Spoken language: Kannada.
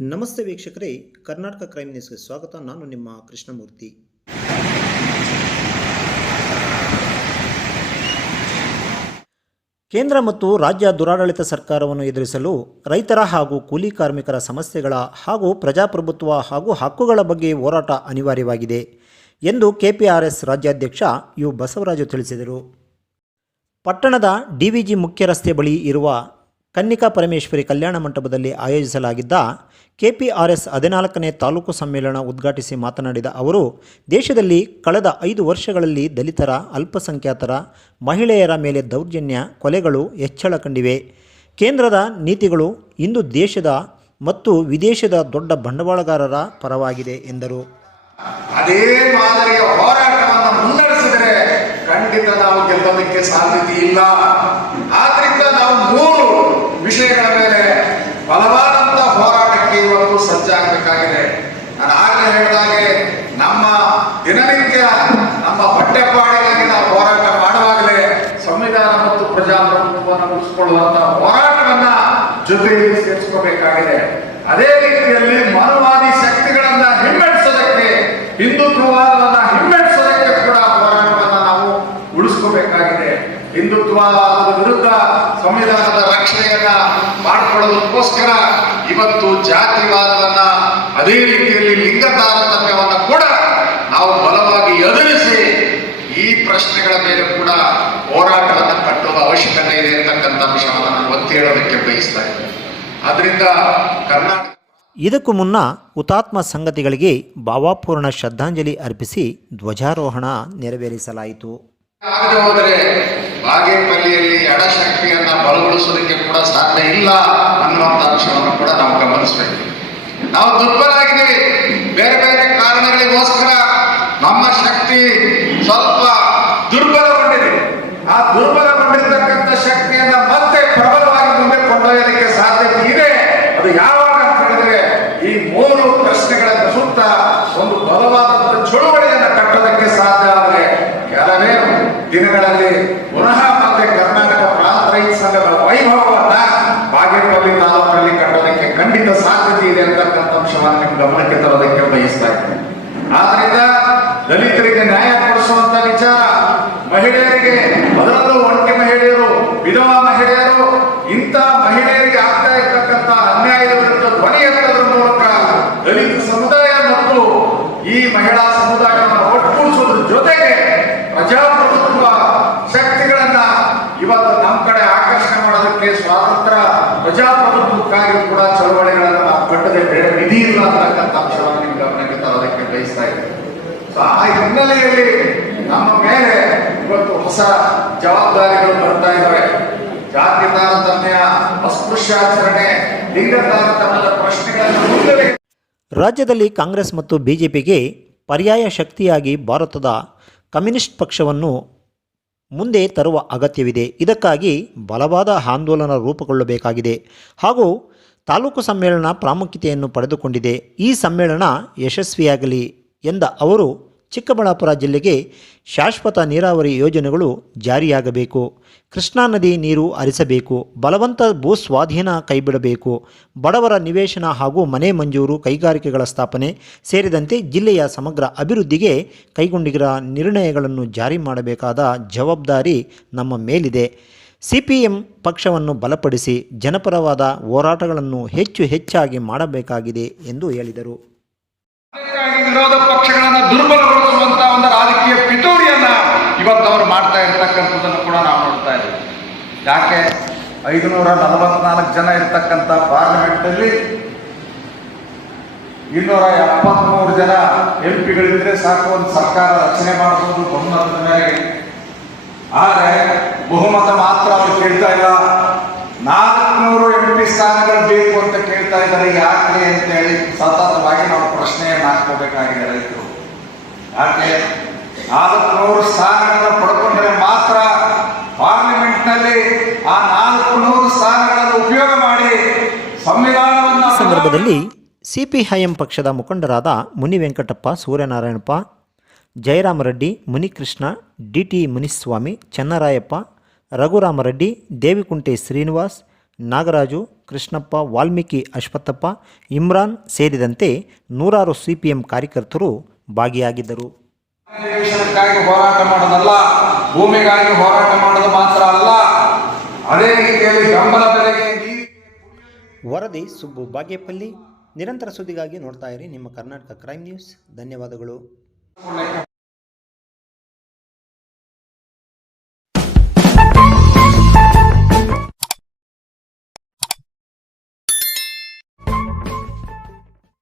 ನಮಸ್ತೆ ವೀಕ್ಷಕರೇ, ಕರ್ನಾಟಕ ಕ್ರೈಮ್ ನ್ಯೂಸ್ಗೆ ಸ್ವಾಗತ. ನಾನು ನಿಮ್ಮ ಕೃಷ್ಣಮೂರ್ತಿ. ಕೇಂದ್ರ ಮತ್ತು ರಾಜ್ಯ ದುರಾಡಳಿತ ಸರ್ಕಾರವನ್ನು ಎದುರಿಸಲು ರೈತರ ಹಾಗೂ ಕೂಲಿ ಕಾರ್ಮಿಕರ ಸಮಸ್ಯೆಗಳ ಹಾಗೂ ಪ್ರಜಾಪ್ರಭುತ್ವ ಹಾಗೂ ಹಕ್ಕುಗಳ ಬಗ್ಗೆ ಹೋರಾಟ ಅನಿವಾರ್ಯವಾಗಿದೆ ಎಂದು ಕೆಪಿಆರ್ಎಸ್ ರಾಜ್ಯಾಧ್ಯಕ್ಷ ಯು ಬಸವರಾಜು ತಿಳಿಸಿದರು. ಪಟ್ಟಣದ ಡಿವಿಜಿ ಮುಖ್ಯ ರಸ್ತೆ ಬಳಿ ಇರುವ ಕನ್ನಿಕಾ ಪರಮೇಶ್ವರಿ ಕಲ್ಯಾಣ ಮಂಟಪದಲ್ಲಿ ಆಯೋಜಿಸಲಾಗಿದ್ದ ಕೆಪಿಆರ್ಎಸ್ ಹದಿನಾಲ್ಕನೇ ತಾಲೂಕು ಸಮ್ಮೇಳನ ಉದ್ಘಾಟಿಸಿ ಮಾತನಾಡಿದ ಅವರು, ದೇಶದಲ್ಲಿ ಕಳೆದ ಐದು ವರ್ಷಗಳಲ್ಲಿ ದಲಿತರ, ಅಲ್ಪಸಂಖ್ಯಾತರ, ಮಹಿಳೆಯರ ಮೇಲೆ ದೌರ್ಜನ್ಯ, ಕೊಲೆಗಳು ಹೆಚ್ಚಳ ಕಂಡಿವೆ. ಕೇಂದ್ರದ ನೀತಿಗಳು ಇಂದು ದೇಶದ ಮತ್ತು ವಿದೇಶದ ದೊಡ್ಡ ಬಂಡವಾಳಗಾರರ ಪರವಾಗಿದೆ ಎಂದರು. ಅದೇ ಮಾದರಿಯ ಹೋರಾಟವನ್ನು ಮುನ್ನಡೆಸಿದರೆ ಖಂಡಿತ ನಾವು ಗೆಲ್ಲೋದಕ್ಕೆ ಸಾಧ್ಯತೆ ಇಲ್ಲ ವಿಷಯಗಳ ಮೇಲೆ ಬಲವಾದಂತ ಹೋರಾಟಕ್ಕೆ ಇವತ್ತು ಸಜ್ಜಾಗಬೇಕಾಗಿದೆ. ನಾನು ಆಗಲೇ ಹೇಳಿದಾಗೆ ನಮ್ಮ ದಿನನಿತ್ಯ ನಮ್ಮ ಹೊಟ್ಟೆಪಾಡಿಗಾಗಿ ನಾವು ಹೋರಾಟ ಮಾಡುವಾಗಲೇ ಸಂವಿಧಾನ ಮತ್ತು ಪ್ರಜಾಪ್ರಭುತ್ವವನ್ನು ಉಳಿಸಿಕೊಳ್ಳುವಂತಹ ಹೋರಾಟವನ್ನ ಜೊತೆಗೆ ಸೇರಿಸ್ಕೋಬೇಕಾಗಿದೆ. ಅದೇ ರೀತಿಯಲ್ಲಿ ಮನುವಾದಿ ಶಕ್ತಿಗಳನ್ನ ಹಿಮ್ಮೆಟ್ಟಿಸೋದಕ್ಕೆ, ಹಿಂದುತ್ವವಾದವನ್ನ ಹಿಮ್ಮೆಟ್ಟಿಸೋದಕ್ಕೆ ಕೂಡ ಹೋರಾಟವನ್ನ ನಾವು ಉಳಿಸ್ಕೋಬೇಕಾಗಿದೆ. ಹಿಂದುತ್ವದ ವಿರುದ್ಧ ಸಂವಿಧಾನದ ರಕ್ಷಣೆಯನ್ನ ಮಾಡಿಕೊಳ್ಳೋದಕ್ಕೋಸ್ಕರ ಇವತ್ತು ಜಾತಿವಾದವನ್ನ ಅದೇ ರೀತಿಯಲ್ಲಿ ಲಿಂಗ ತಾರತಮ್ಯವನ್ನ ಕೂಡ ನಾವು ಬಲವಾಗಿ ಎದುರಿಸಿ ಈ ಪ್ರಶ್ನೆಗಳ ಮೇಲೆ ಕೂಡ ಹೋರಾಟವನ್ನು ಕಟ್ಟುವ ಅವಶ್ಯಕತೆ ಇದೆ ಅಂತಕ್ಕಂಥ ಅಂಶವನ್ನು ನಾನು ಒತ್ತಿ ಹೇಳೋದಕ್ಕೆ ಬಯಸ್ತಾ ಅದರಿಂದ ಕರ್ನಾಟಕ ಇದಕ್ಕೂ ಮುನ್ನ ಹುತಾತ್ಮ ಸಂಗತಿಗಳಿಗೆ ಭಾವಪೂರ್ಣ ಶ್ರದ್ಧಾಂಜಲಿ ಅರ್ಪಿಸಿ ಧ್ವಜಾರೋಹಣ ನೆರವೇರಿಸಲಾಯಿತು. ಆಗದೆ ಹೋದರೆ ಬಾಗೇಪಲ್ಲಿಯಲ್ಲಿ ಎಡಶಕ್ತಿಯನ್ನ ಬಲಗೊಳಿಸೋದಕ್ಕೆ ಕೂಡ ಸಾಧ್ಯ ಇಲ್ಲ ಅನ್ನುವಂಥ ಅಂಶವನ್ನು ಕೂಡ ನಾವು ಗಮನಿಸಬೇಕು. ನಾವು ದುರ್ಬಲಾಗಿದ್ದೀವಿ ಬೇರೆ ಬೇರೆ ಕಾರಣಗಳಿಗೋಸ್ಕರ ನಮ್ಮ ಶಕ್ತಿ ಸ್ವಲ್ಪ ದುರ್ಬಲಗೊಂಡಿದೆ. ಆ ದುರ್ಬಲಗೊಂಡಿರ್ತಕ್ಕಂಥ ಶಕ್ತಿಯನ್ನ ಮತ್ತೆ ಪ್ರಬಲವಾಗಿ ಮುಂದೆ ಕೊಂಡೊಯ್ಯಲಿಕ್ಕೆ ಸಾಧ್ಯತೆ ಇದೆ. ಅದು ಯಾವಾಗ ಅಂತ ಹೇಳಿದ್ರೆ ಈ ಮೂರು ಪ್ರಶ್ನೆಗಳ ಸುತ್ತ ಒಂದು ಬಲವಾದಂತಹ ಚಳುವಳಿಯನ್ನು ಕಟ್ಟೋದಕ್ಕೆ ಸಾಧ್ಯ ದಿನಗಳಲ್ಲಿ ಪುನಃ ಮತ್ತೆ ಕರ್ನಾಟಕ ಪ್ರಾಂತ ರೈತ ಸಂಘದ ವೈಭವವನ್ನ ಬಾಗೇಪಲ್ಲಿ ತಾಲೂಕಿನಲ್ಲಿ ಕಟ್ಟೋದಕ್ಕೆ ಖಂಡಿತ ಸಾಧ್ಯತೆ ಇದೆ ಅಂತಕ್ಕಂಥ ಅಂಶವನ್ನು ನಿಮ್ಮ ಗಮನಕ್ಕೆ ತರೋದಕ್ಕೆ ಬಯಸ್ತಾ ಇದ್ದೇನೆ. ಆದ್ರಿಂದ ದಲಿತರಿಗೆ ನ್ಯಾಯ ಕೊಡಿಸುವಂತ ವಿಚಾರ ಮಹಿಳೆಯರಿಗೆ ಅದರಲ್ಲೂ ಒಂಟಿ ಮಹಿಳೆಯರು, ವಿಧವಾ ಮಹಿಳೆಯರು, ಇಂಥ ಮಹಿಳೆಯರಿಗೆ ಆಗ್ತಾ ಇರ್ತಕ್ಕಂಥ ಅನ್ಯಾಯದ ವಿರುದ್ಧ ಧ್ವನಿ ಎತ್ತೋದ್ರ ಮೂಲಕ ದಲಿತ ಸಮುದಾಯ ಮತ್ತು ಈ ಮಹಿಳಾ ಸಮುದಾಯವನ್ನು ಒಟ್ಟುಗೂಡಿಸೋದ್ರ ಜೊತೆಗೆ ಪ್ರಜಾಪ್ರಭುತ್ವ ಶಕ್ತಿಗಳನ್ನ ಇವತ್ತು ನಮ್ಮ ಕಡೆ ಆಕರ್ಷಣೆ ಮಾಡೋದಕ್ಕೆ ಸ್ವಾತಂತ್ರ್ಯ ಪ್ರಜಾಪ್ರಭುತ್ವಕ್ಕಾಗಿ ಕೂಡ ಚಳವಳಿಗಳನ್ನು ನಾವು ಕಟ್ಟದೆ ಬೇರೆ ವಿಧಿ ಇಲ್ಲ ಅಂತಕ್ಕಂಥ ಅಂಶವನ್ನು ನಿಮ್ಮ ಗಮನಕ್ಕೆ ತರೋದಕ್ಕೆ ಬಯಸ್ತಾ ಇದ್ದೇವೆ ಸೊ ಆ ಹಿನ್ನೆಲೆಯಲ್ಲಿ ನಮ್ಮ ಮೇಲೆ ಇವತ್ತು ಹೊಸ ಜವಾಬ್ದಾರಿಗಳು ಬರ್ತಾ ಇದ್ದಾವೆ. ಜಾತಿ ತಾರತಮ್ಯ ಅಸ್ಪೃಶ್ಯಾಚರಣೆ ಲಿಂಗ ತಾರತಮ್ಯದ ಪ್ರಶ್ನೆಗಳನ್ನು ರಾಜ್ಯದಲ್ಲಿ ಕಾಂಗ್ರೆಸ್ ಮತ್ತು ಬಿಜೆಪಿಗೆ ಪರ್ಯಾಯ ಶಕ್ತಿಯಾಗಿ ಭಾರತದ ಕಮ್ಯುನಿಸ್ಟ್ ಪಕ್ಷವನ್ನು ಮುಂದೆ ತರುವ ಅಗತ್ಯವಿದೆ. ಇದಕ್ಕಾಗಿ ಬಲವಾದ ಆಂದೋಲನ ರೂಪುಗೊಳ್ಳಬೇಕಾಗಿದೆ. ಹಾಗೂ ತಾಲೂಕು ಸಮ್ಮೇಳನ ಪ್ರಾಮುಖ್ಯತೆಯನ್ನು ಪಡೆದುಕೊಂಡಿದೆ. ಈ ಸಮ್ಮೇಳನ ಯಶಸ್ವಿಯಾಗಲಿ ಎಂದ ಅವರು ಚಿಕ್ಕಬಳ್ಳಾಪುರ ಜಿಲ್ಲೆಗೆ ಶಾಶ್ವತ ನೀರಾವರಿ ಯೋಜನೆಗಳು ಜಾರಿಯಾಗಬೇಕು. ಕೃಷ್ಣಾ ನದಿ ನೀರು ಹರಿಸಬೇಕು. ಬಲವಂತ ಭೂ ಸ್ವಾಧೀನ ಕೈಬಿಡಬೇಕು. ಬಡವರ ನಿವೇಶನ ಹಾಗೂ ಮನೆ ಮಂಜೂರು ಕೈಗಾರಿಕೆಗಳ ಸ್ಥಾಪನೆ ಸೇರಿದಂತೆ ಜಿಲ್ಲೆಯ ಸಮಗ್ರ ಅಭಿವೃದ್ಧಿಗೆ ಕೈಗೊಂಡಿರುವ ನಿರ್ಣಯಗಳನ್ನು ಜಾರಿ ಮಾಡಬೇಕಾದ ಜವಾಬ್ದಾರಿ ನಮ್ಮ ಮೇಲಿದೆ. ಸಿಪಿಎಂ ಪಕ್ಷವನ್ನು ಬಲಪಡಿಸಿ ಜನಪರವಾದ ಹೋರಾಟಗಳನ್ನು ಹೆಚ್ಚು ಹೆಚ್ಚಾಗಿ ಮಾಡಬೇಕಾಗಿದೆ ಎಂದು ಹೇಳಿದರು. ವಿರೋಧ ಪಕ್ಷಗಳನ್ನ ದುರ್ಬಲಗೊಳಿಸುವಂತ ಒಂದು ರಾಜಕೀಯ ಪಿತೂರಿಯನ್ನ ಇವತ್ತು ಅವರು ಮಾಡ್ತಾ ಇರ್ತಕ್ಕಂಥದ್ದನ್ನು ಕೂಡ ನಾವು ನೋಡ್ತಾ ಇದ್ದೀವಿ. ಯಾಕೆ? ಐದುನೂರ ನಲವತ್ನಾಲ್ಕು ಜನ ಇರ್ತಕ್ಕಂಥ ಪಾರ್ಲಿಮೆಂಟ್ ಅಲ್ಲಿ ಇನ್ನೂರ ಎಪ್ಪತ್ಮೂರು ಜನ ಎಂ ಪಿಗಳಿದ್ರೆ ಸಾಕು, ಒಂದು ಸರ್ಕಾರ ರಚನೆ ಮಾಡಬಹುದು ಬಹುಮತದ ಮೇರೆಗೆ. ಆದರೆ ಬಹುಮತ ಮಾತ್ರ ಅವರು ಕೇಳ್ತಾ ಇಲ್ಲ. ನಾಲ್ಕುನೂರು ಎಂ ಪಿ ಸ್ಥಾನಗಳು ಬೇಕು ಅಂತ ಕೇಳ್ತಾ ಇದ್ದಾರೆ. ಯಾಕೆ ಅಂತ ಹೇಳಿ ಸತತವಾಗಿ ನಾವು ಪ್ರಶ್ನೆಯನ್ನು ಹಾಕೋಬೇಕಾಗಿದೆ ರೈತರು. ಯಾಕೆ? ನಾಲ್ಕುನೂರು ಸ್ಥಾನಗಳನ್ನು ಪಡ್ಕೊಂಡ್ರೆ ಮಾತ್ರ ಪಾರ್ಲಿಮೆಂಟ್ನಲ್ಲಿ ಆ ನಾಲ್ಕುನೂರು ಸ್ಥಾನಗಳನ್ನು ಉಪಯೋಗ ಮಾಡಿ ಸಂವಿಧಾನವನ್ನು ಸಂದರ್ಭದಲ್ಲಿ ಸಿಪಿಐಎಂ ಪಕ್ಷದ ಮುಖಂಡರಾದ ಮುನಿ ವೆಂಕಟಪ್ಪ ಸೂರ್ಯನಾರಾಯಣಪ್ಪ, ಜಯರಾಮರೆಡ್ಡಿ, ಮುನಿಕೃಷ್ಣ ಡಿ ಟಿ ಮುನಿಸ್ವಾಮಿ, ಚೆನ್ನರಾಯಪ್ಪ, ರಘುರಾಮರೆಡ್ಡಿ, ದೇವಿಕುಂಟೆ ಶ್ರೀನಿವಾಸ್, ನಾಗರಾಜು ಕೃಷ್ಣಪ್ಪ ವಾಲ್ಮೀಕಿ ಅಶ್ವತ್ಥಪ್ಪ ಇಮ್ರಾನ್ ಸೇರಿದಂತೆ ನೂರಾರು ಸಿಪಿಎಂ ಕಾರ್ಯಕರ್ತರು ಭಾಗಿಯಾಗಿದ್ದರು. ಹೋರಾಟ ಮಾಡೋದಲ್ಲ ಭೂಮಿಗಾಗಿ ಹೋರಾಟ ಮಾಡೋದು ಮಾತ್ರ ಅಲ್ಲ ಅದೇ ರೀತಿಯಲ್ಲಿ ಬೆಂಬಲ ಬೆಲೆಗೆ ವರದಿ ಸುಬ್ಬು ಬಾಗೇಪಲ್ಲಿ. ನಿರಂತರ ಸುದ್ದಿಗಾಗಿ ನೋಡ್ತಾ ಇರಿ ನಿಮ್ಮ ಕರ್ನಾಟಕ ಕ್ರೈಮ್ ನ್ಯೂಸ್. ಧನ್ಯವಾದಗಳು.